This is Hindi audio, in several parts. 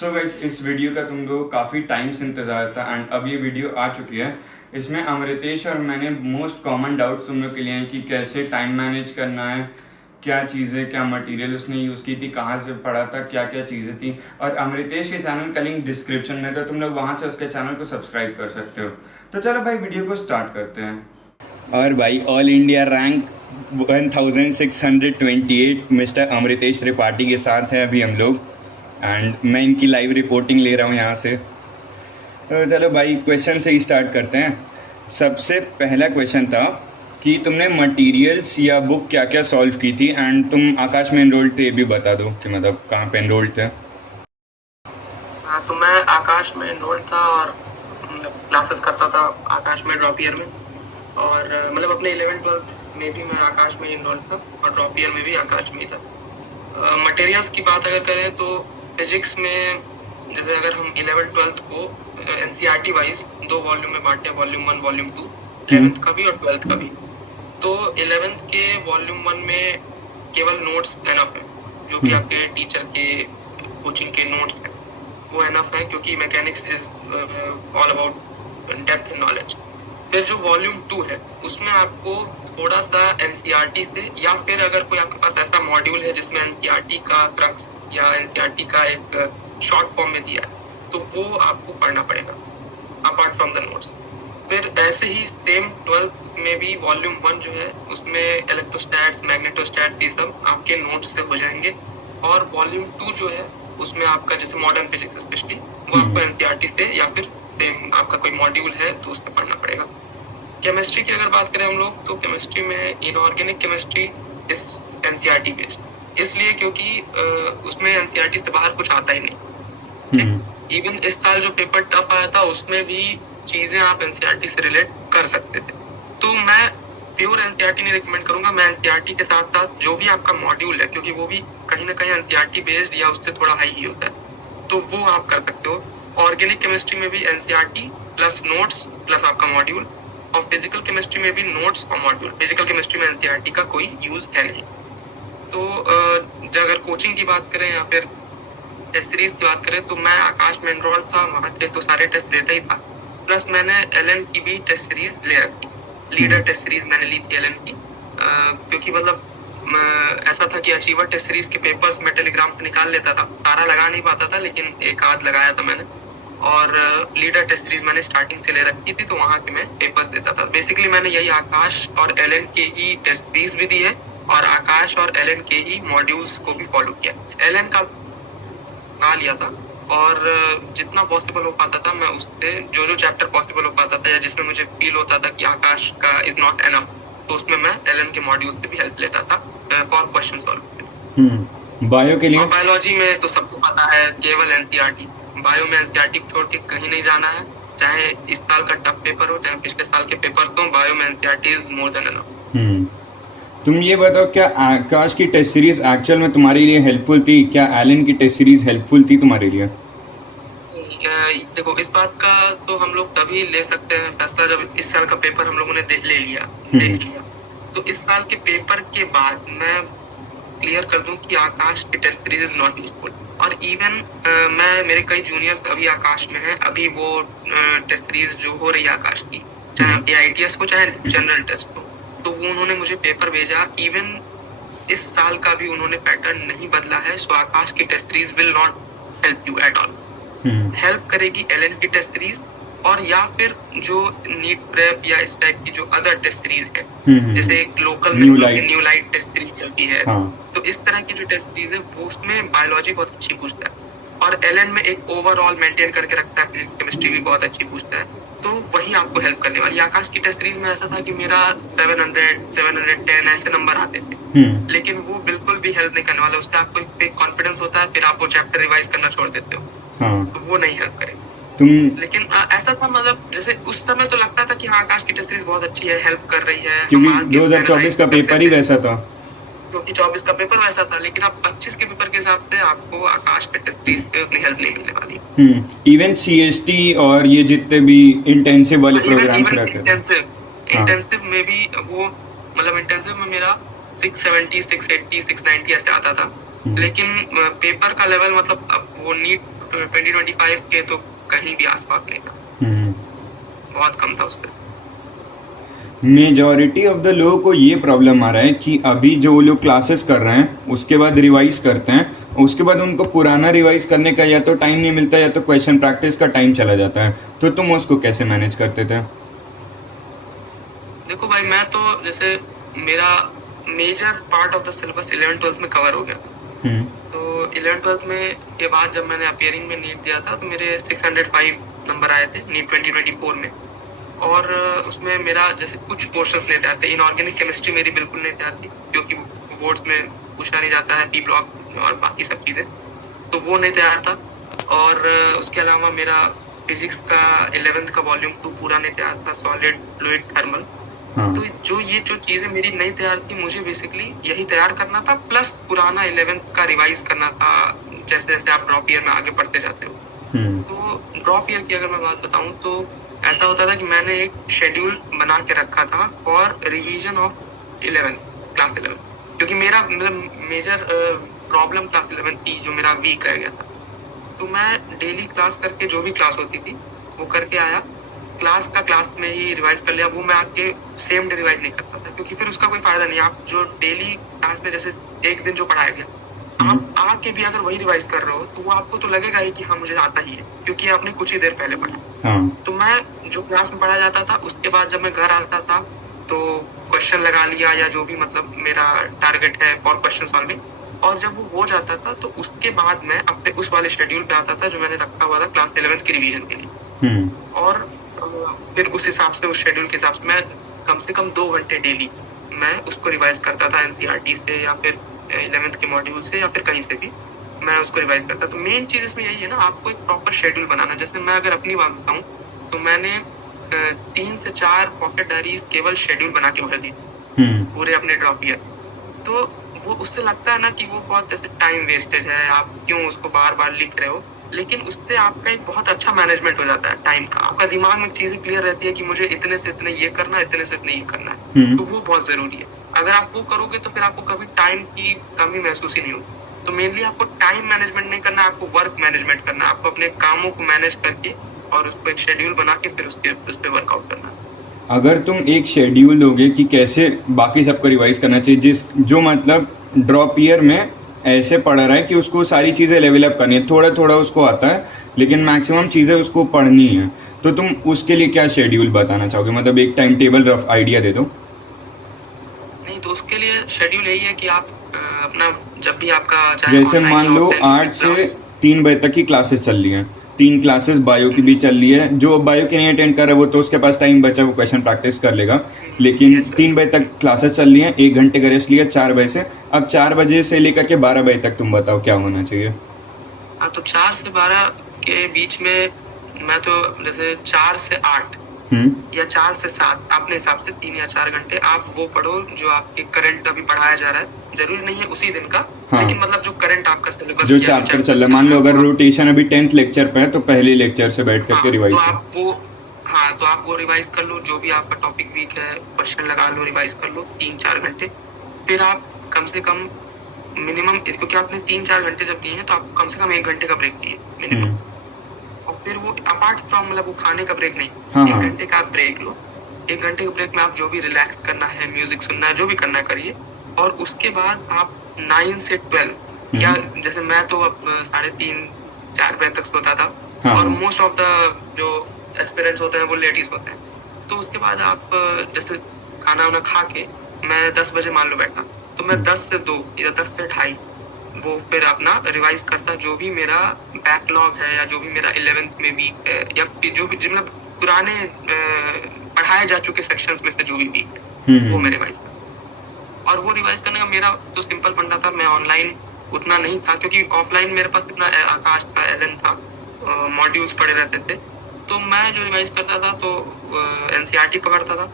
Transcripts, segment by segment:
सो गाइस, इस वीडियो का तुम लोगों को काफ़ी टाइम से इंतज़ार था एंड अब ये वीडियो आ चुकी है। इसमें अमृतेश और मैंने मोस्ट कॉमन डाउट्स तुम लोग के लिए हैं कि कैसे टाइम मैनेज करना है, क्या चीज़ें, क्या मटेरियल उसने यूज़ की थी, कहाँ से पढ़ा था, क्या क्या चीज़ें थी। और अमृतेश के चैनल का लिंक डिस्क्रिप्शन में, तो तुम लोग वहाँ से उसके चैनल को सब्सक्राइब कर सकते हो। तो चलो भाई, वीडियो को स्टार्ट करते हैं। और भाई, all India rank 1628 mister Amritesh Tripathi के साथ हैं अभी हम लोग, एंड मैं इनकी लाइव रिपोर्टिंग ले रहा हूँ यहाँ से। तो चलो भाई, क्वेश्चन से ही स्टार्ट करते हैं। सबसे पहला क्वेश्चन था कि तुमने मटेरियल्स या बुक क्या क्या सॉल्व की थी, एंड तुम आकाश में एनरोल्ड थे, ये भी बता दो कि मतलब कहाँ पे एनरोल्ड थे। हाँ, तो मैं आकाश में एनरोल्ड था और क्लासेस करता था आकाश में ड्रॉप ईयर में। और मतलब अपने 11th-12th में भी मैं आकाश में एनरोल्ड था और ड्रॉप ईयर में भी आकाश में ही था। मटेरियल्स की बात अगर करें तो फिजिक्स में जैसे अगर हम 11th-12th को एनसीईआरटी वाइज 2 वॉल्यूम में बांटे, वॉल्यूम 1 वॉल्यूम 2, 11th का भी और 12th का भी। तो 11th के वॉल्यूम 1 में केवल नोट्स एनफ है, जो भी आपके टीचर के कोचिंग के नोट्स हैं वो एनफ है, क्योंकि mechanics is all about depth in knowledge. फिर जो वॉल्यूम 2 है उसमें आपको थोड़ा सा एनसीईआरटी से, या फिर अगर कोई आपके पास ऐसा मॉड्यूल है जिसमें एनसीईआरटी का क्रक्स या एनसीईआरटी का एक शॉर्ट फॉर्म में दिया है, तो वो आपको पढ़ना पड़ेगा अपार्ट फ्रॉम द नोट्स। फिर ऐसे ही सेम 12th में भी वॉल्यूम 1 जो है उसमें इलेक्ट्रोस्टैट्स, मैग्नेटोस्टैट्स, ये सब आपके नोट्स से हो जाएंगे। और वॉल्यूम 2 जो है उसमें आपका जैसे मॉडर्न फिजिक्स स्पेशली, वो आपको एनसीईआरटी से या फिर सेम आपका कोई मॉड्यूल है तो उससे पढ़ना पड़ेगा। केमिस्ट्री की अगर बात करें हम लोग, तो केमिस्ट्री में inorganic chemistry is NCERT based, इसलिए क्योंकि उसमें एनसीईआरटी से बाहर कुछ आता ही नहीं। इवन इस साल जो पेपर टफ आया था उसमें भी चीजें आप एनसीईआरटी से रिलेट कर सकते थे। तो मैं प्योर एनसीईआरटी नहीं रिकमेंड करूंगा, मैं एनसीईआरटी के साथ साथ जो भी आपका मॉड्यूल है, क्योंकि वो भी कहीं ना कहीं एनसीईआरटी बेस्ड या उससे थोड़ा हाई ही होता है, तो वो आप कर सकते हो। ऑर्गेनिक केमिस्ट्री में भी एनसीईआरटी प्लस नोट्स प्लस आपका मॉड्यूल, और फिजिकल केमिस्ट्री में भी नोट्स और मॉड्यूल। फिजिकल केमिस्ट्री में एनसीईआरटी का कोई यूज है नहीं। तो अगर कोचिंग की बात करें या फिर टेस्ट सीरीज की बात करें, तो मैं आकाश में एनरोल्ड था, वहाँ के तो सारे टेस्ट देता ही था। प्लस मैंने एलएन की भी टेस्ट सीरीज ले रखी, लीडर टेस्ट सीरीज मैंने ली थी एलएन की, क्योंकि मतलब ऐसा था कि अचीवर टेस्ट सीरीज के पेपर्स मैं टेलीग्राम से निकाल लेता था, सारा लगा नहीं पाता था लेकिन एक आध लगाया था मैंने। और लीडर टेस्ट सीरीज मैंने स्टार्टिंग से ले रखी थी, तो वहाँ के मैं पेपर्स देता था। बेसिकली मैंने यही आकाश और एलएन के ही टेस्ट सीरीज भी दी है और आकाश और एलएन के ही मॉड्यूल्स को भी फॉलो किया। एलएन का ना लिया था और जितना पॉसिबल हो पाता था मैं उससे जो चैप्टर पॉसिबल हो पाता था या जिसमें मुझे फील होता था कि आकाश का इज नॉट एनफ, तो उसमें मैं एलएन के मॉड्यूल से भी हेल्प लेता था फॉर क्वेश्चन सॉल्व। बायो के लिए, बायोलॉजी में तो सबको पता है केवल एनसीईआरटी। बायो में एनसीईआरटी छोड़ के कहीं नहीं जाना है, चाहे इस साल का टफ पेपर हो चाहे पिछले साल के पेपर हो, बायो में NCERT is more than enough. तुम ये बताओ, क्या आकाश की टेस्ट सीरीज एक्चुअल में तुम्हारे लिए हेल्पफुल थी? क्या एलन की टेस्ट सीरीज हेल्पफुल थी तुम्हारे लिए? देखो, इस बात का तो हम लोग तभी ले सकते हैं फैसला जब इस साल का पेपर हम लोगों ने देख लिया। तो इस साल के पेपर के बाद मैं क्लियर कर दूं कि आकाश की test series is not useful. और इवन मेरे कई जूनियर्स अभी आकाश में हैं, अभी वो टेस्ट सीरीज जो हो रही है आकाश की, चाहे AITS को चाहे जनरल टेस्ट को, तो वो उन्होंने मुझे पेपर भेजा। इवन इस साल का भी उन्होंने पैटर्न नहीं बदला है। सो आकाश की test series will not help you at all. Help करेगी एलएन की टेस्ट सीरीज, और या फिर जो नीट प्रेप या इस टाइप की जो अदर टेस्ट सीरीज है, जैसे एक लोकल में न्यू लाइट टेस्ट सीरीज चलती है। तो इस तरह की जो टेस्ट सीरीज है वो उसमें बायोलॉजी बहुत अच्छी पूछता है और एलएन में एक ओवरऑल मेंटेन करके रखता है, फिजिक्स केमिस्ट्री भी बहुत अच्छी पूछता है, तो वही आपको हेल्प करने वाली। आकाश की टेस्ट सीरीज में ऐसा था कि मेरा 700, 710 ऐसे नंबर आते थे, लेकिन वो बिल्कुल भी हेल्प नहीं करने वाला। उससे आपको एक कॉन्फिडेंस होता है, फिर आप वो चैप्टर रिवाइज करना छोड़ देते हो, तो वो नहीं हेल्प करेगा। लेकिन ऐसा था, मतलब जैसे उस समय तो लगता था कि हाँ आकाश की टेस्ट सीरीज बहुत अच्छी है, हेल्प कर रही है, क्योंकि 2024 का पेपर ही वैसा था, क्योंकि 24 का पेपर वैसा था। लेकिन अब 25 के पेपर के हिसाब से आपको आकाश के टेस्ट सीरीज पे उतनी हेल्प नहीं मिलने वाली। इवन CST और ये जितने भी इंटेंसिव वाले प्रोग्राम्स रहते हैं, इंटेंसिव में भी वो, मतलब इंटेंसिव में मेरा 670, 680, 690 ऐसे आता था, लेकिन पेपर का लेवल मतलब अब वो नीट 2025 के तो कहीं भी आसपास नहीं था, बहुत कम था उस पर। मेजॉरिटी ऑफ द लोगों को ये प्रॉब्लम आ रहा है कि अभी जो वो लोग क्लासेस कर रहे हैं उसके बाद रिवाइज करते हैं, उसके बाद उनको पुराना रिवाइज करने का या तो टाइम नहीं मिलता या तो क्वेश्चन प्रैक्टिस का टाइम चला जाता है। तो तुम उसको कैसे मैनेज करते थे? देखो भाई, मैं तो जैसे मेरा major part of the syllabus 11th-12th में कवर हो गया। तो 11th-12th में के बाद जब मैंने अपियरिंग में नीट दिया था तो मेरे 605 नंबर आए थे नीट 2024 में। और उसमें मेरा जैसे कुछ पोर्शंस नहीं तैयार थे। इनऑर्गेनिक केमिस्ट्री मेरी बिल्कुल नहीं तैयार थी, क्योंकि बोर्ड्स में पूछा नहीं जाता है पी ब्लॉक और बाकी सब चीज़ें, तो वो नहीं तैयार था। और उसके अलावा मेरा फिजिक्स का 11th का वॉल्यूम 2 पूरा नहीं तैयार था, सॉलिड फ्लूइड थर्मल। तो जो चीज़ें मेरी नहीं तैयार थी, मुझे बेसिकली यही तैयार करना था, प्लस पुराना 11th का रिवाइज करना था जैसे जैसे आप ड्रॉप ईयर में आगे बढ़ते जाते हो। तो ड्रॉप ईयर की अगर मैं बात बताऊं तो ऐसा होता था कि मैंने एक शेड्यूल बना के रखा था फॉर रिवीजन ऑफ 11 क्लास 11, क्योंकि मेरा मतलब मेजर प्रॉब्लम क्लास 11 थी जो मेरा वीक रह गया था। तो मैं डेली क्लास करके जो भी क्लास होती थी वो करके आया, क्लास में ही रिवाइज कर लिया। वो मैं आके सेम डे रिवाइज नहीं करता था, क्योंकि फिर उसका कोई फायदा नहीं। आप जो डेली क्लास में जैसे एक दिन जो पढ़ाया गया, आप आके भी अगर वही रिवाइज कर रहे हो तो वो आपको तो लगेगा ही कि हाँ मुझे आता ही है, क्योंकि आपने कुछ ही देर पहले पढ़ा। तो मैं जो क्लास में पढ़ा जाता था उसके बाद जब मैं घर आता था तो क्वेश्चन लगा लिया, या जो भी मतलब मेरा टारगेट है फॉर क्वेश्चन सॉल्विंग। और जब वो हो जाता था तो उसके बाद मैं अपने उस वाले शेड्यूल पे आता था जो मैंने रखा हुआ था क्लास 11th की रिवीजन के लिए। और फिर उस हिसाब से, उस शेड्यूल के हिसाब से मैं कम से कम 2 घंटे डेली मैं उसको रिवाइज करता था एनसीईआरटी से या फिर 11th के मॉड्यूल से या फिर कहीं से भी मैं उसको रिवाइज करता। तो मेन चीज इसमें यही है ना, आपको एक प्रॉपर शेड्यूल बनाना। जैसे मैं अगर अपनी बात बताऊं तो मैंने 3 से 4 पॉकेट डायरीज केवल शेड्यूल बना के भर दी पूरे अपने ड्रॉप ईयर। तो वो उससे लगता है ना कि वो बहुत जैसे टाइम वेस्टेज है, आप क्यों उसको बार बार लिख रहे हो, लेकिन उससे आपका एक बहुत अच्छा मैनेजमेंट हो जाता है टाइम का। आपका दिमाग में चीजें क्लियर रहती है कि मुझे इतने से इतने ये करना है, इतने से इतने ये करना है। तो वो बहुत जरूरी है। अगर आप वो करोगे तो फिर आपको कभी टाइम की कमी महसूस ही नहीं होगी। तो मेनली आपको टाइम मैनेजमेंट नहीं करना है, आपको वर्क मैनेजमेंट करना है। आपको अपने कामों को मैनेज करके और उसको एक शेड्यूल बना के फिर उस पर वर्कआउट करना है। अगर तुम एक शेड्यूल दोगे कि कैसे बाकी सबको रिवाइज करना चाहिए, जो मतलब ड्रॉप ईयर में ऐसे पढ़ रहा है कि उसको सारी चीज़ें लेवल अप करनी है, थोड़ा थोड़ा उसको आता है लेकिन मैक्सिमम चीज़ें उसको पढ़नी है, तो तुम उसके लिए क्या शेड्यूल बताना चाहोगे? मतलब एक टाइम टेबल रफ आइडिया दे दो। नहीं, तो उसके लिए शेड्यूल यही है कि आप अपना जब भी आपका जैसे मान लो 8 से 3 बजे तक की क्लासेस चल रही हैं, 3 क्लासेस बायो की भी चल रही है, जो बायो की नहीं अटेंड कर रहा है वो तो उसके पास टाइम बचा, वो क्वेश्चन प्रैक्टिस कर लेगा। लेकिन 3 बजे तक क्लासेस चल रही हैं, 1 घंटे का रेस्ट लिया 4 बजे से। अब 4 बजे से लेकर के 12 बजे तक तुम बताओ क्या होना चाहिए? हाँ, तो 4 से 12 के बीच में मैं तो जैसे 4 से 8 या 4 से 7 अपने हिसाब से 3 या 4 घंटे आप वो पढ़ो जो आपके करंट अभी पढ़ाया जा रहा है। जरूरी नहीं है उसी दिन का, लेकिन मतलब जो करंट आपका सिलेबस जो चैप्टर चल रहा है, मान लो अगर रोटेशन अभी 10th लेक्चर पे है तो पहले लेक्चर से बैठ करके रिवाइज तो आप वो रिवाइज कर लो। जो भी आपका टॉपिक वीक है क्वेश्चन लगा लो, रिवाइज कर लो 3-4 घंटे। फिर आप कम से कम मिनिमम, क्योंकि आपने 3-4 घंटे जब दिए हैं तो आपको कम से कम 1 घंटे का ब्रेक दिए मिनिमम। और फिर वो अपार्ट फ्रॉम मतलब वो खाने का ब्रेक नहीं, 1 घंटे का आप ब्रेक लो। 1 घंटे के ब्रेक में आप जो भी रिलैक्स करना है, म्यूजिक सुनना है, जो भी करना है करिए। और उसके बाद आप 9 से 12 या जैसे मैं तो अब 3:30-4 बजे तक सोता था। और मोस्ट ऑफ द जो एस्पिरेंट्स होते हैं वो लेडीज होते हैं। तो उसके बाद आप जैसे खाना वाना खा के मैं 10 बजे मान लो बैठा, तो मैं 10 से 2 या 10 से 2:30 वो फिर अपना रिवाइज करता जो भी मेरा बैकलॉग है या जो भी मेरा 11th में वीक है या जो भी मतलब पुराने पढ़ाए जा चुके सेक्शंस में से जो भी वीक है वो मैं रिवाइज करता। और वो रिवाइज करने का मेरा तो सिंपल फंडा था, मैं ऑनलाइन उतना नहीं था, क्योंकि ऑफलाइन मेरे पास इतना आकाश था, एलन था, मॉड्यूल्स पड़े रहते थे। तो मैं जो रिवाइज करता था तो एनसीईआरटी पकड़ता था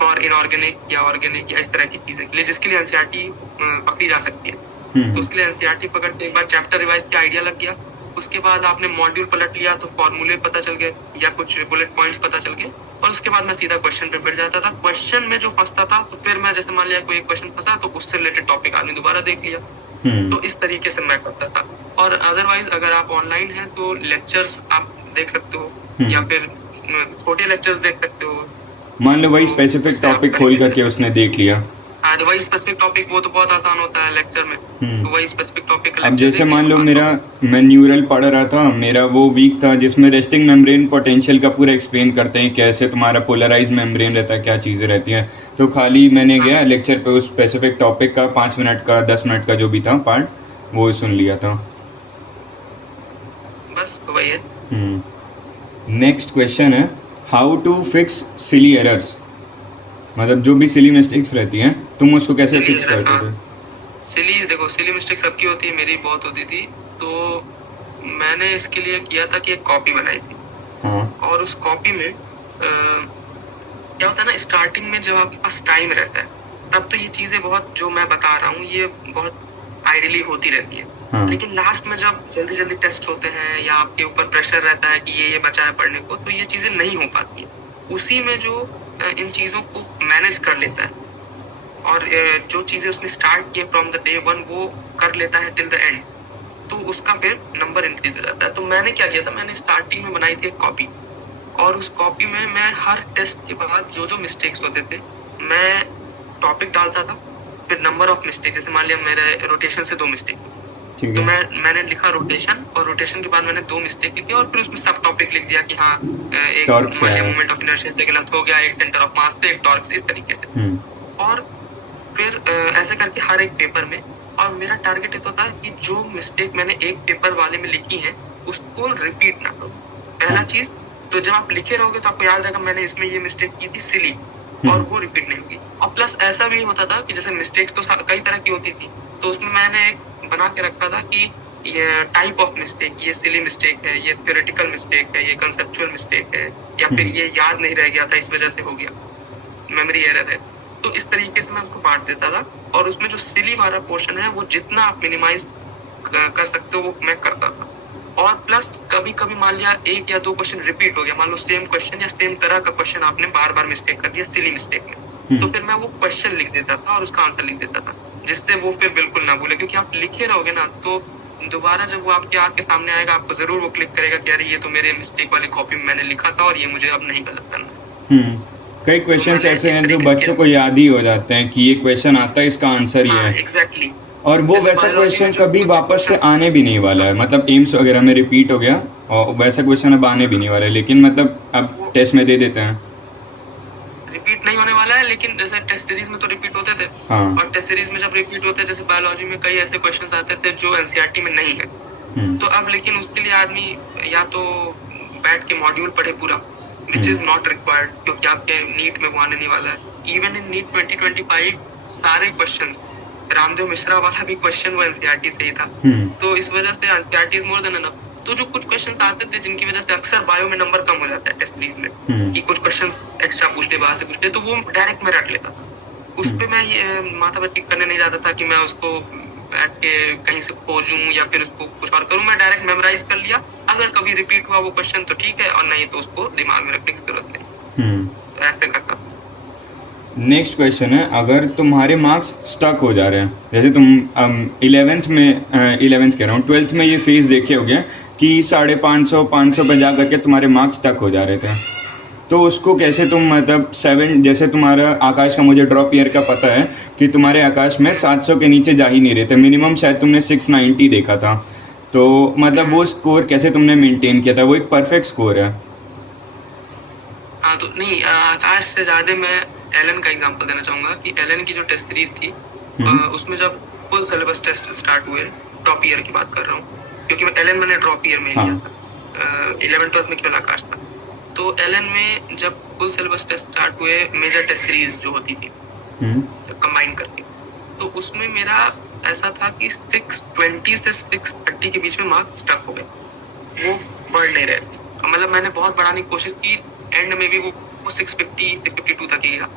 फॉर इनऑर्गेनिक या ऑर्गेनिक या इस तरह की चीजें के लिए, जिसके लिए एनसीईआरटी पकड़ी जा सकती है। तो उसके लिए एनसीईआरटी पकड़ के एक बार चैप्टर रिवाइज का आइडिया लग गया। उसके बाद आपने मॉड्यूल पलट लिया तो फॉर्मूले पता चल गए या कुछ बुलेट पॉइंट्स पता चल गए। और उसके बाद मैं सीधा क्वेश्चन पे बैठ जाता था। क्वेश्चन में जो फंसता था तो फिर मैं जैसे मान लिया कोई एक क्वेश्चन फंसा तो उससे रिलेटेड टॉपिक आपने दोबारा देख लिया। तो इस तरीके से मैं करता था। और अदरवाइज अगर आप ऑनलाइन हैं तो लेक्चर्स आप देख सकते हो या फिर छोटे लेक्चर्स देख सकते हो। मान लो वही तो स्पेसिफिक उससे आप टॉपिक खोल करेंगे। करके उसने देख लिया। हाँ, तो वही स्पेसिफिक टॉपिक वो तो बहुत आसान होता है लेक्चर में। तो वही स्पेसिफिक टॉपिक अब जैसे मान लो मैं न्यूरल पढ़ रहा था, मेरा वो वीक था जिसमें रेस्टिंग मेम्ब्रेन पोटेंशियल का पूरा एक्सप्लेन करते हैं, कैसे तुम्हारा पोलराइज मेम्ब्रेन रहता है, क्या चीज़ें रहती हैं। तो खाली मैंने गया लेक्चर पे उस स्पेसिफिक टॉपिक का 5 मिनट का 10 मिनट का जो भी था पार्ट, वो सुन लिया था। बस तो वही है। नेक्स्ट क्वेश्चन है, how to fix silly errors. मतलब जो भी सिली मिस्टेक्स रहती हैं तुम उसको कैसे फिक्स करते थे? देखो सिली मिस्टेक सबकी होती है, मेरी बहुत होती थी। तो मैंने इसके लिए किया था कि एक कॉपी बनाई थी। और उस कॉपी में क्या होता है ना, स्टार्टिंग में जब आपके पास टाइम रहता है तब तो ये चीजें बहुत जो मैं बता रहा हूँ ये बहुत आइडियली होती रहती है। लेकिन लास्ट में जब जल्दी जल्दी टेस्ट होते हैं या आपके ऊपर प्रेशर रहता है कि ये बचा है पढ़ने को, तो ये चीजें नहीं हो पाती है। उसी में जो इन चीजों को मैनेज कर लेता है और जो चीजें उसने स्टार्ट किए फ्रॉम द डे वन वो कर लेता है टिल द एंड, तो उसका फिर नंबर इंक्रीज हो जाता है। तो मैंने क्या किया था, मैंने स्टार्टिंग में बनाई थी एक कॉपी, और उस कॉपी में मैं हर टेस्ट के बाद जो जो मिस्टेक्स होते थे मैं टॉपिक डालता था, फिर नंबर ऑफ मिस्टेक। जैसे मान लिया मेरे रोटेशन से 2 मिस्टेक, तो मैंने लिखा रोटेशन, और रोटेशन के बाद मैंने 2 मिस्टेक लिखी और फिर उसमें सब टॉपिक लिख दिया कि हाँ एक मान लिया मोमेंट ऑफ इनर्शिया से गलत हो गया, एक सेंटर ऑफ मास से, एक टॉर्क से, इस तरीके से। और फिर ऐसे करके हर एक पेपर में। और मेरा टारगेट होता था कि जो मिस्टेक मैंने एक पेपर वाले में लिखी है उसको रिपीट ना करो, पहला चीज। तो जब आप लिखे रहोगे तो आपको याद रहेगा मैंने इसमें ये मिस्टेक की थी सिली, और वो रिपीट नहीं होगी। और प्लस ऐसा भी होता था कि जैसे मिस्टेक्स तो कई तरह की होती थी, तो उसमें मैंने एक बना के रखा था कि ये टाइप ऑफ मिस्टेक, ये सिली मिस्टेक है, ये थ्योरेटिकल मिस्टेक है, ये कंसेप्चुअल मिस्टेक है, या फिर ये याद नहीं रह गया था इस वजह से हो गया, मेमोरी एरर है। तो इस तरीके से मैं उसको बांट देता था। और उसमें जो सिली वाला पोर्शन है वो जितना आप मिनिमाइज कर सकते हो वो मैं करता था। और प्लस कभी कभी मान लिया 1 या 2 क्वेश्चन रिपीट हो गया, मान लो सेम क्वेश्चन या सेम तरह का क्वेश्चन आपने बार बार मिस्टेक कर दिया सिली मिस्टेक में, तो फिर मैं वो क्वेश्चन लिख देता था और उसका आंसर लिख देता था, जिससे वो फिर बिल्कुल ना भूले। क्योंकि आप लिखे रहोगे ना तो दोबारा जब वो आपके आंख के सामने आएगा आपको जरूर वो क्लिक करेगा कि अरे ये तो मेरे मिस्टेक वाली कॉपी में मैंने लिखा था और ये मुझे अब नहीं गलत करना। कई क्वेश्चंस ऐसे हैं जो बच्चों को याद ही हो जाते हैं कि ये क्वेश्चन आता है, इसका आंसर ये है। एग्जैक्टली। और वो वैसा क्वेश्चन कभी वापस से आने भी नहीं वाला है, मतलब एम्स वगैरह में रिपीट हो गया और वैसा क्वेश्चन अब आने भी नहीं वाला है, लेकिन मतलब अब टेस्ट में दे देते हैं। रिपीट नहीं होने वाला है, लेकिन जैसे टेस्ट सीरीज में तो रिपीट होते थे। और टेस्ट सीरीज में जब रिपीट होते हैं, जैसे बायोलॉजी में कई ऐसे क्वेश्चंस आते थे जो एनसीईआरटी में नहीं है, तो अब लेकिन उसके लिए आदमी या तो बैठ के मॉड्यूल पढ़े पूरा, विच इज नॉट रिक्वायर्ड, क्योंकि आपके नीट में वो आने नहीं वाला है। इवन इन नीट 2025 सारे क्वेश्चंस, रामदेव मिश्रा वाला भी क्वेश्चन वो एनसीईआरटी से ही था। तो इस वजह से NCERT is more than enough. तो जो कुछ क्वेश्चंस आते थे जिनकी वजह से अक्सर बायो में नंबर कम हो जाता है टेस्ट सीरीज में, कि कुछ क्वेश्चंस एक्स्ट्रा पूछ ले, बाहर से पूछ ले, तो वो डायरेक्ट मैं रट लेता था। उस पे मैं ये माथा पर टिक करने नहीं जाता था कि मैं उसको बैठ के कहीं से खोजूं या फिर उसको कुछ और करूं। मैं डायरेक्ट मेमोराइज कर लिया, अगर कभी रिपीट हुआ वो क्वेश्चन तो ठीक है, और नहीं तो उसको दिमाग में रखने की जरूरत नहीं। तो ऐसे करता। नेक्स्ट क्वेश्चन है, अगर तुम्हारे मार्क्स स्टक हो जा रहे हैं, जैसे तुम 11th में 11th कह रहा हूँ 12th में ये फेज देखे हो गया कि 550 पे जा करके तुम्हारे मार्क्स स्टक हो जा रहे थे, तो उसको कैसे तुम मतलब 7, जैसे तुम्हारा आकाश का मुझे ड्रॉप ईयर का पता है कि तुम्हारे आकाश में 700 के नीचे जा ही नहीं रहे थे, मिनिमम शायद तुमने 690 देखा था, तो मतलब वो स्कोर कैसे तुमने मेंटेन किया था? वो एक परफेक्ट स्कोर है। हाँ, तो नहीं, आकाश से ज़्यादा मैं एलन का एग्जांपल देना चाहूँगा कि एलन की जो टेस्ट सीरीज थी उसमें जब फुल सिलेबस टेस्ट स्टार्ट हुए, ड्रॉप ईयर की बात कर रहा हूँ क्योंकि एलन मैंने ड्रॉप ईयर में लिया था, 11th-12th में केवल आकाश था। तो एलन में जब फुल सिलेबस टेस्ट स्टार्ट हुए, मेजर टेस्ट सीरीज जो होती थी कंबाइन करके, तो उसमें मेरा ऐसा था कि 620 से 630 के बीच में मार्क्स स्टक हो गए, वो बढ़ नहीं रहे थे। मतलब मैंने बहुत बढ़ाने की कोशिश की, एंड में भी वो 650 652 तक ही गया।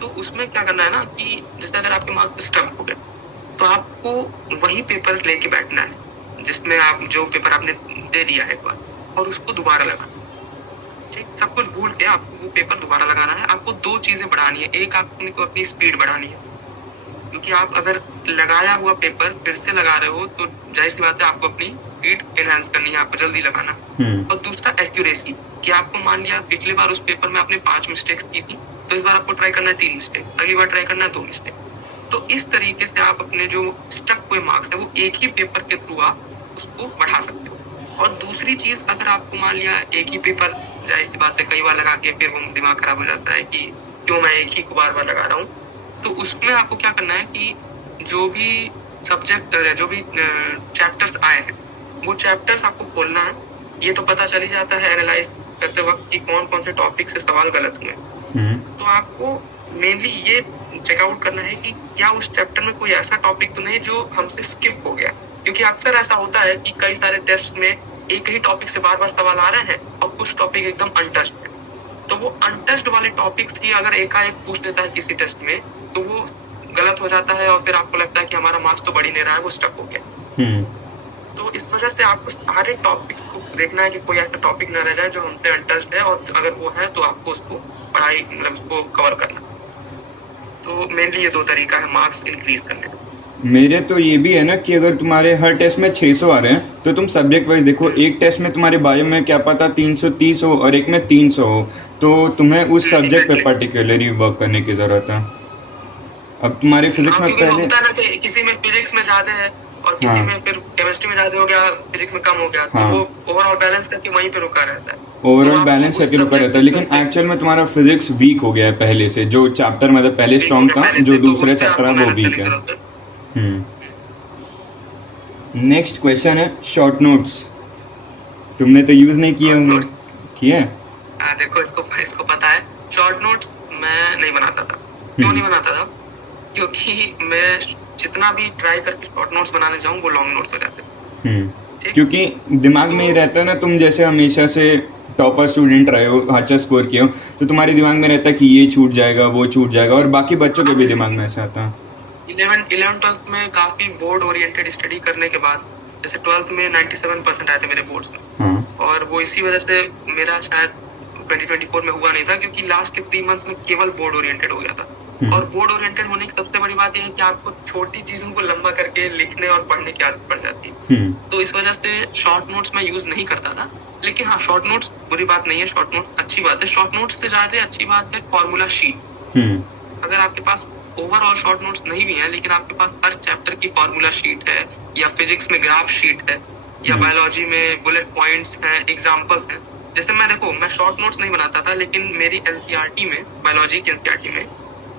तो उसमें क्या करना है ना कि जैसे अगर आपके मार्क्स स्टक हो गए तो आपको वही पेपर लेके बैठना है जिसमें आप जो पेपर आपने दे दिया है एक बार, और उसको दोबारा लगाना। ठीक, सब कुछ भूल के आपको वो पेपर दोबारा लगाना है। आपको 2 चीजें बढ़ानी है, एक आपको अपनी स्पीड बढ़ानी है, क्योंकि आप अगर लगाया हुआ पेपर फिर से लगा रहे हो तो जाहिर सी बात है आपको अपनी स्पीड एनहांस करनी है, आपको जल्दी लगाना। और दूसरा एक्यूरेसी, कि आपको मान लिया पिछली बार उस पेपर में आपने 5 मिस्टेक्स की थी, तो इस बार आपको ट्राई करना है 3 मिस्टेक, अगली बार ट्राई करना है 2 मिस्टेक। तो इस तरीके से आप अपने जो स्टक हुए मार्क्स है वो एक ही पेपर के थ्रू आप उसको बढ़ा सकते हो। और दूसरी चीज, अगर आपको मान लिया एक ही पेपर, जाहिर सी बात है कई बार लगा के फिर वो दिमाग खराब हो जाता है कि क्यों मैं एक ही को बार बार लगा रहा हूँ, तो उसमें आपको क्या करना है कि जो भी सब्जेक्ट, जो भी चैप्टर्स आए हैं वो चैप्टर्स आपको खोलना है। ये तो पता चल ही जाता है एनालाइज करते वक्त कि कौन कौन से टॉपिक से सवाल गलत हुए। तो आपको मेनली ये चेकआउट करना है कि क्या उस चैप्टर में कोई ऐसा टॉपिक तो नहीं जो हमसे स्किप हो गया, क्योंकि अक्सर ऐसा होता है कि कई सारे टेस्ट में एक ही टॉपिक से बार बार सवाल आ रहे हैं और कुछ टॉपिक एकदम अनटच्ड है। तो वो अनटच्ड वाले टॉपिक्स की अगर एकाएक पूछ लेता है किसी टेस्ट में तो वो गलत हो जाता है और फिर आपको लगता है कि हमारा मार्क्स तो बढ़ ही नहीं रहा है, वो स्टक हो गया। तो इस वजह से आपको सारे टॉपिक्स को देखना है कि कोई ऐसा टॉपिक न रह जाए जो हमसे अनटच्ड है, और अगर वो है तो आपको उसको पढ़ाई मतलब उसको कवर करना। तो मेनली ये 2 तरीका है मार्क्स इंक्रीज करने का। मेरे तो ये भी है ना कि अगर तुम्हारे हर टेस्ट में 600 आ रहे हैं तो तुम सब्जेक्ट वाइज देखो, एक टेस्ट में तुम्हारे बायो में क्या पता 330 हो और एक में 300 हो, तो तुम्हें उस सब्जेक्ट पे पर्टिकुलरली वर्क करने की जरूरत है। अब तुम्हारे फिजिक्स में पहले होता है ना कि किसी में फिजिक्स में ज्यादा है और किसी में फिर केमिस्ट्री में ज्यादा हो गया, फिजिक्स में कम हो गया, तो वो ओवरऑल बैलेंस करके वहीं पे रुका रहता है। ओवरऑल बैलेंस करके रुका रहता है, लेकिन एक्चुअल में तुम्हारा फिजिक्स वीक हो गया है पहले से, जो चैप्टर मतलब पहले स्ट्रॉन्ग था, जो दूसरे चैप्टर है वो वीक है। नेक्स्ट क्वेश्चन है शॉर्ट नोट्स। तुमने तो यूज नहीं किए होंगे, किए? देखो इसको पता है, शॉर्ट नोट्स मैं नहीं बनाता था। क्यों नहीं बनाता था? क्योंकि मैं जितना भी ट्राई करके शॉर्ट नोट्स बनाने जाऊं वो लॉन्ग नोट्स हो जाते। क्योंकि दिमाग में ही रहता है ना, तुम जैसे हमेशा से टॉपर स्टूडेंट रहे हो, अच्छा स्कोर किए हो, तो तुम्हारे दिमाग में रहता है कि ये छूट जाएगा वो छूट जाएगा, और बाकी बच्चों के भी दिमाग में ऐसा आता है। 11th-12th में काफी बोर्ड ओरिएंटेड स्टडी करने के बाद, जैसे 12th में 97% आए थे मेरे बोर्ड्स में, और वो इसी वजह से मेरा शायद 2024 में हुआ नहीं था, क्योंकि लास्ट के 3 मंथ्स में केवल बोर्ड ओरिएंटेड हो गया था। और बोर्ड ओरिएंटेड होने की सबसे बड़ी बात यह है कि आपको छोटी चीजों को लंबा करके लिखने और पढ़ने की आदत पड़ जाती है। तो इस वजह से शॉर्ट नोट्स मैं यूज नहीं करता था। लेकिन हाँ, शॉर्ट नोट्स बुरी बात नहीं है, शॉर्ट नोट्स अच्छी बात है। शॉर्ट नोट्स से ज्यादा अच्छी बात है फॉर्मूला शीट। अगर आपके पास ओवरऑल शॉर्ट नोट्स नहीं भी है, लेकिन आपके पास हर चैप्टर की फॉर्मूला शीट है, या फिजिक्स में ग्राफ शीट है, या बायोलॉजी में बुलेट पॉइंट्स हैं, एग्जाम्पल्स हैं। जैसे मैं शॉर्ट नोट्स नहीं बनाता था, लेकिन मेरी एनसीईआरटी में, बायोलॉजी की एनसीईआरटी में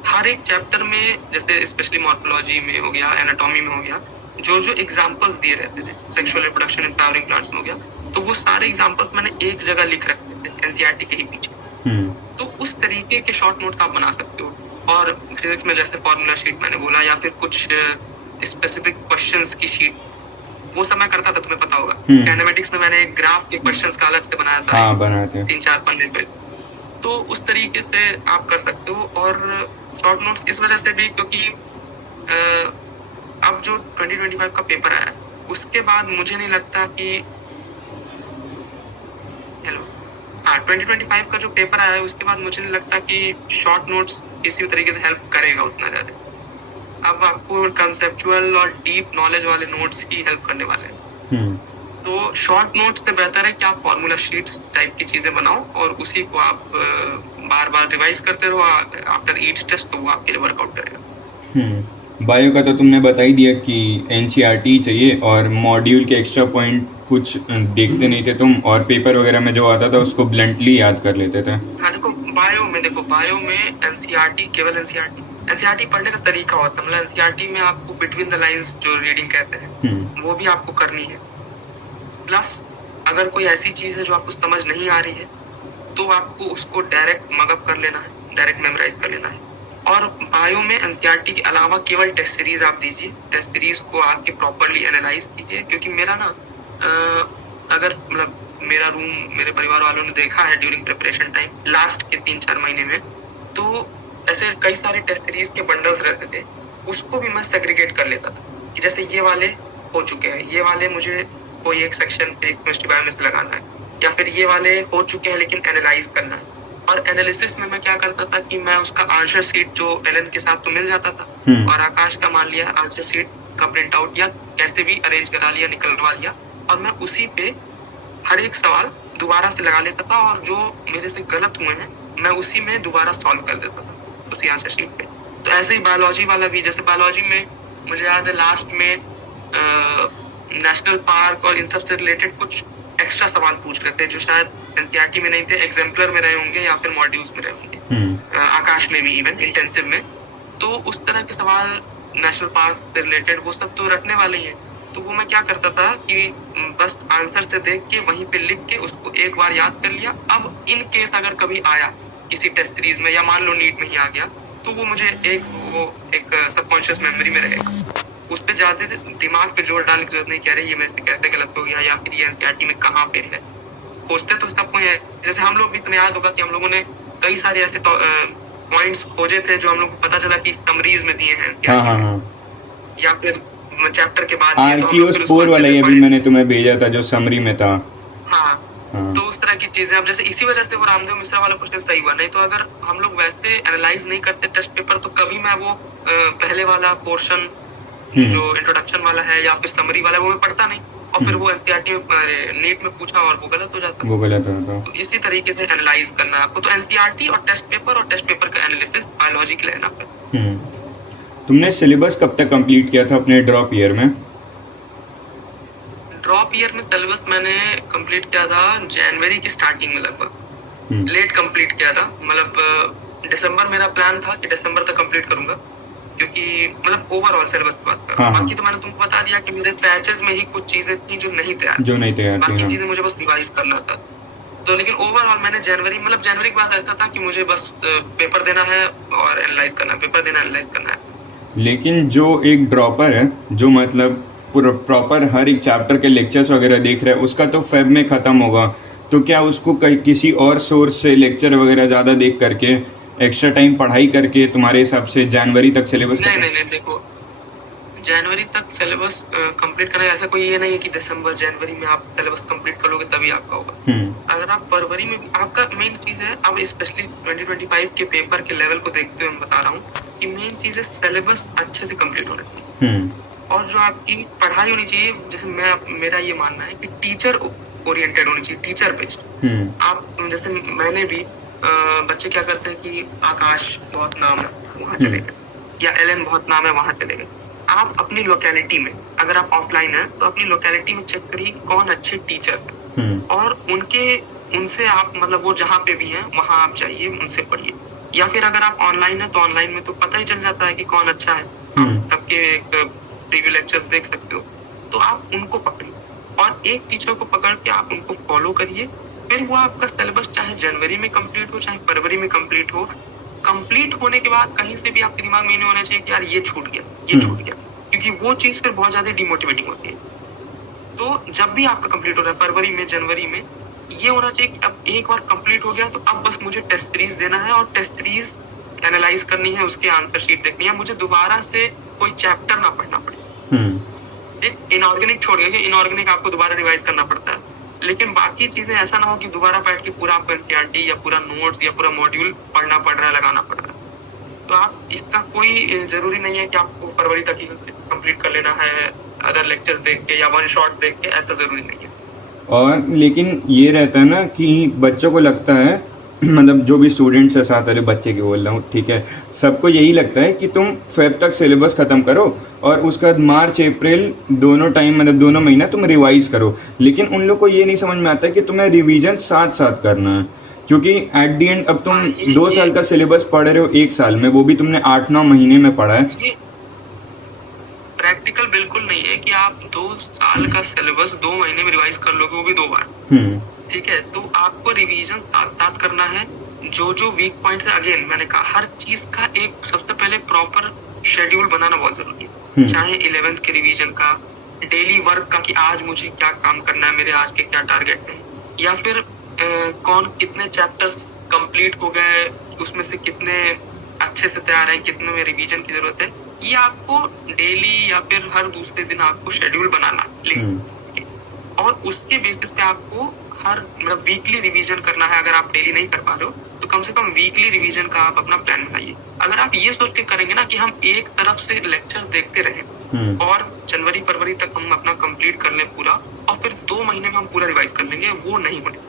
हर एक चैप्टर में, जैसे स्पेशली मॉर्फोलॉजी में हो गया, एनाटॉमी में हो गया, जो जो एग्जाम्पल्स दिए रहते थे, sexual reproduction in flowering plants में हो गया, तो वो सारे एग्जाम्पल्स मैंने एक जगह लिख रखे थे एनसीईआरटी के ही पीछे। तो उस तरीके के शॉर्ट नोट्स आप बना सकते हो। और फिजिक्स में जैसे फॉर्मूला शीट मैंने बोला, या फिर कुछ स्पेसिफिक क्वेश्चंस की शीट, वो सब मैं करता था, तुम्हें पता होगा। काइनेमेटिक्स में मैंने ग्राफ के क्वेश्चंस का अलग से बनाया था, हाँ, बनाया था 3-4 पन्ने पे। तो उस तरीके से आप कर सकते हो। और शॉर्ट नोट्स इस वजह से भी क्योंकि अब जो 2025 का पेपर आया उसके बाद मुझे नहीं लगता कि 2025 का जो पेपर आया है उसके बाद मुझे नहीं लगता कि शॉर्ट नोट्स किसी तरीके से हेल्प करेगा उतना ज्यादा। अब आपको कंसेप्चुअल और डीप नॉलेज वाले नोट्स ही हेल्प करने वाले हैं। तो शॉर्ट नोट्स से बेहतर है कि आप फॉर्मूला शीट्स टाइप की चीजें बनाओ और उसी को आप बार बार रिवाइज करते रहो आफ्टर ईच टेस्ट, तो वो आपके लिए वर्कआउट करेगा। बायो का तो तुमने बता ही दिया कि एनसीईआरटी चाहिए, और मॉड्यूल के एक्स्ट्रा पॉइंट कुछ देखते नहीं थे तुम, और पेपर वगैरह में जो आता था उसको ब्लंटली याद कर लेते थे। हाँ, देखो बायो में एनसीईआरटी, केवल एनसीईआरटी पढ़ने का तरीका होता है। मतलब एनसीईआरटी में आपको बिटवीन द लाइंस जो रीडिंग कहते हैं वो भी आपको करनी है। प्लस अगर कोई ऐसी चीज है जो आपको समझ नहीं आ रही है तो आपको उसको डायरेक्ट मगअप कर लेना है, डायरेक्ट मेमोराइज कर लेना है। और बायो में एनसीईआरटी के अलावा केवल टेस्ट सीरीज आप दीजिए, टेस्ट सीरीज को आके प्रॉपर्ली एनालाइज कीजिए। क्योंकि मेरा ना अगर मतलब मेरा रूम मेरे परिवार वालों ने देखा है ड्यूरिंग प्रिपरेशन टाइम लास्ट के 3-4 महीने में, तो ऐसे कई सारे टेस्ट सीरीज के बंडल्स रहते थे, उसको भी मैं सेग्रीगेट कर लेता था कि जैसे ये वाले हो चुके हैं, ये वाले मुझे कोई एक सेक्शन फिजिक्स केमिस्ट्री बायो में लगाना है, या फिर ये वाले हो चुके हैं लेकिन एनालाइज करना है, और एनालिसिस में मैं क्या करता था कि मैं उसका आंसर शीट जो एलन के साथ तो मिल जाता था, और आकाश का मान लिया आंसर शीट का प्रिंट आउट या कैसे भी अरेंज करा लिया, निकलवा लिया, और मैं उसी पे हर एक सवाल दोबारा से लगा लेता था, और जो मेरे से गलत हुए हैं मैं उसी में दोबारा सॉल्व कर देता था उसी आंसर शीट पे। तो ऐसे ही बायोलॉजी वाला भी, जैसे बायोलॉजी में मुझे याद है लास्ट में नेशनल पार्क और इन सब से रिलेटेड कुछ एक्स्ट्रा सवाल पूछ रहे थे जो शायद एनसीईआरटी में नहीं थे, एग्जाम्पलर में रहे होंगे या फिर मॉड्यूल्स में रहे होंगे, आकाश में भी इवन इंटेंसिव में। तो उस तरह के सवाल नेशनल पार्क से रिलेटेड वो सब तो रटने वाले ही हैं। तो वो मैं क्या करता था कि बस आंसर से देख के वहीं पे लिख के उसको एक बार याद कर लिया। अब इन केस अगर कभी आया किसी टेस्ट सीरीज में या मान लो नीट में ही आ गया, तो वो मुझे एक सबकॉन्शियस मेमोरी में रहेगा। उस पर ज्यादा दिमाग पे जोर डालने की जरूरत नहीं, कह रहे ये मेरे से कैसे गलत हो गया या फिर ये एनसीईआरटी में कहाँ पे है। खोजते तो सबको है, जैसे हम लोग भी, तुम्हें याद होगा कि हम लोगों ने कई सारे ऐसे पॉइंट्स खोजे थे जो हम लोग को पता चला कि समरीज में दिए हैं, या फिर चैप्टर के बाद आर्कियोस्पोर वाला ये भी मैंने तुम्हें भेजा था जो समरी में था। हाँ, तो उस तरह की चीजें। अब जैसे इसी वजह से वो रामदेव मिश्रा वाला क्वेश्चन सही हुआ, नहीं तो अगर हम लोग वैसे एनालाइज नहीं करते टेस्ट पेपर तो कभी मैं वो पहले वाला पोर्शन जो इंट्रोडक्शन वाला है या फिर समरी वाला वो मैं पढ़ता नहीं, और फिर वो एनसीईआरटी में नीट में पूछा और वो गलत हो जाता। तो इसी तरीके से एनालाइज करना है आपको। तो एनसीईआरटी और टेस्ट पेपर का एनालिसिस बायोलॉजी के लेना पे। तुमने सिलेबस कब तक कंप्लीट किया था अपने ड्रॉप ईयर में? ड्रॉप ईयर में सिलेबस मैंने कंप्लीट किया था जनवरी की स्टार्टिंग में, लगभग लेट कंप्लीट किया था। मतलब दिसंबर मेरा प्लान था कि दिसंबर तक कंप्लीट करूंगा, क्योंकि मतलब ओवरऑल सिलेबस की बात कर रहा हूं। बाकी तो मैंने तुमको बता दिया कि मेरे पैचेस में ही कुछ चीजें थी जो नहीं तैयार बाकी चीजें मुझे बस रिवाइज करना था। तो लेकिन ओवरऑल मैंने जनवरी के बाद ऐसा था कि मुझे बस पेपर देना है और एनालाइज करना है, पेपर देना एनालाइज करना है। लेकिन जो एक ड्रॉपर है जो मतलब प्रॉपर हर एक चैप्टर के लेक्चर्स वगैरह देख रहा है, उसका तो फेब में ख़त्म होगा, तो क्या उसको किसी और सोर्स से लेक्चर वगैरह ज़्यादा देख करके एक्स्ट्रा टाइम पढ़ाई करके तुम्हारे हिसाब से जनवरी तक सिलेबस? नहीं, देखो जनवरी तक सिलेबस कंप्लीट करना, ऐसा कोई ये नहीं है कि दिसंबर जनवरी में आप सिलेबस कंप्लीट करोगे तभी आपका होगा। अगर आप फरवरी में भी, आपका मेन चीज है, अब स्पेशली 2025 के पेपर के लेवल को देखते हुए मैं बता रहा हूँ कि मेन चीज है सिलेबस अच्छे से कंप्लीट होना चाहिए, और जो आपकी पढ़ाई होनी चाहिए, जैसे मेरा ये मानना है कि टीचर ओरिएंटेड होनी चाहिए, टीचर बेस्ड। आप जैसे मैंने भी बच्चे क्या करते हैं कि आकाश बहुत नाम है वहाँ चले गए, या एलन बहुत नाम है वहाँ चले गए। आप अपनी लोकेलिटी में, अगर आप ऑफलाइन है तो अपनी लोकेलिटी में चेक करिए कौन अच्छे टीचर हैं, और उनसे आप मतलब वो जहाँ पे भी हैं वहाँ आप जाइए, उनसे पढ़िए। या फिर अगर आप ऑनलाइन है तो ऑनलाइन में तो पता ही चल जाता है कि कौन अच्छा है, आप सबके एक प्रीव्यू लेक्चर्स देख सकते हो, तो आप उनको पकड़िए और एक टीचर को पकड़ के आप उनको फॉलो करिए। फिर वो आपका सिलेबस चाहे जनवरी में कंप्लीट हो चाहे फरवरी में कंप्लीट हो, कंप्लीट होने के बाद कहीं से भी आपके दिमाग में नहीं होना चाहिए कि यार ये छूट गया, क्योंकि वो चीज फिर बहुत ज्यादा डिमोटिवेटिंग होती है। तो जब भी आपका कंप्लीट हो रहा है फरवरी में, जनवरी में, ये होना चाहिए कि अब एक बार कंप्लीट हो गया तो अब बस मुझे टेस्ट सीरीज देना है और टेस्ट सीरीज एनालाइज करनी है, उसके आंसर शीट देखनी है, मुझे दोबारा से कोई चैप्टर ना पढ़ना पड़े। इनऑर्गेनिक छोड़ गया, इनऑर्गेनिक आपको दोबारा रिवाइज करना पड़ता है, लेकिन बाकी चीजें ऐसा ना हो कि दोबारा बैठ के पूरा आपको एनसीईआरटी या पूरा नोट्स या पूरा मॉड्यूल पढ़ना पड़ रहा है, लगाना पड़ रहा है। तो आप इसका कोई जरूरी नहीं है कि आपको फरवरी तक ही कंप्लीट कर लेना है अदर लेक्चर्स देख के या वन शॉट देख के, ऐसा जरूरी नहीं है। और लेकिन ये रहता है ना कि बच्चों को लगता है, मतलब जो भी स्टूडेंट्स है, साथ वाले बच्चे की बोल रहा हूँ, ठीक है, सबको यही लगता है कि तुम फेब तक सिलेबस ख़त्म करो और उसके बाद मार्च अप्रैल दोनों टाइम, मतलब दोनों महीना तुम रिवाइज करो। लेकिन उन लोग को ये नहीं समझ में आता है कि तुम्हें रिवीजन साथ साथ करना है, क्योंकि एट दी एंड अब तुम 2 साल का सिलेबस पढ़ रहे हो 1 साल में, वो भी तुमने 8-9 महीने में पढ़ा है। प्रैक्टिकल बिल्कुल नहीं है कि आप 2 साल का सिलेबस 2 महीने में रिवाइज कर लोगे, वो भी 2 बार। ठीक है, तो आपको रिवीजन साथ साथ करना है। जो वीक पॉइंट है, अगेन मैंने कहा, हर चीज का एक सबसे पहले प्रॉपर शेड्यूल बनाना बहुत जरूरी है, चाहे 11th के रिवीजन का, डेली वर्क का कि आज मुझे क्या काम करना है, मेरे आज के क्या टारगेट है, या फिर कौन कितने चैप्टर्स कंप्लीट हो गए, उसमें से कितने अच्छे से तैयार हैं, कितने में रिवीजन की जरूरत है। ये आपको डेली या फिर हर दूसरे दिन आपको शेड्यूल बनाना लिंक, और उसके बेसिस पे आपको हर मतलब वीकली रिवीजन करना है। अगर आप डेली नहीं कर पा रहे हो तो कम से कम वीकली रिवीजन का आप अपना प्लान बनाइए। अगर आप ये सोच के करेंगे ना कि हम एक तरफ से लेक्चर देखते रहें और जनवरी फरवरी तक हम अपना कंप्लीट कर लें पूरा और फिर 2 महीने में हम पूरा रिवाइज कर लेंगे, वो नहीं होने।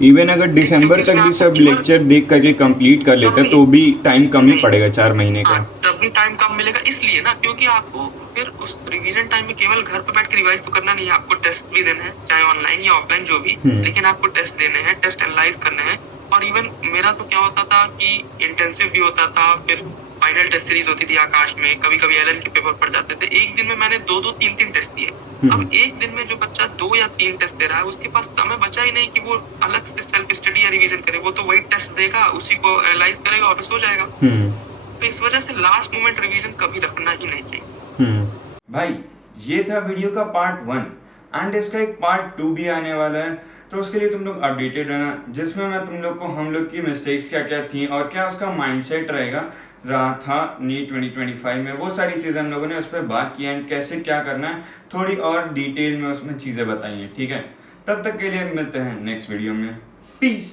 इवन अगर दिसंबर तक भी सब लेक्चर देख करके कंप्लीट कर लेते हैं तो भी टाइम कम ही पड़ेगा 4 महीने का। तब भी टाइम कम मिलेगा इसलिए ना, क्योंकि आपको फिर उस रिवीजन टाइम में केवल घर पे बैठ के रिवाइज तो करना नहीं है, आपको टेस्ट भी देने हैं, चाहे ऑनलाइन या ऑफलाइन जो भी, लेकिन आपको टेस्ट देने हैं, टेस्ट एनालाइज करने हैं। और इवन मेरा तो क्या होता था कि इंटेंसिव भी होता था, फिर फाइनल टेस्ट सीरीज होती थी आकाश में, कभी कभी एलन के पेपर पड़ जाते थे। एक दिन में मैंने 2-2, 3-3 टेस्ट दिए। अब एक दिन में जो बच्चा 2 या 3 टेस्ट दे रहा है उसके पास समय बचा ही नहीं कि वो अलग से सेल्फ स्टडी या रिवीजन करे। वो तो वही टेस्ट देगा, उसी को एनालाइज करेगा और फिर सो जाएगा। तो इस वजह से लास्ट मोमेंट रिवीजन कभी रखना ही नहीं चाहिए। भाई ये था वीडियो का पार्ट 1 एंड इसका एक पार्ट 2 भी आने वाला है, तो उसके लिए तुम लोग अपडेटेड रहना, जिसमें मैं तुम लोग को हम लोग की मिस्टेक्स क्या क्या थी और क्या उसका माइंडसेट रहा था नीट 2025 में, वो सारी चीज़ें हम लोगों ने उस पर बात की एंड कैसे क्या करना है थोड़ी और डिटेल में उसमें चीज़ें बताई हैं। ठीक है, तब तक के लिए मिलते हैं नेक्स्ट वीडियो में। पीस।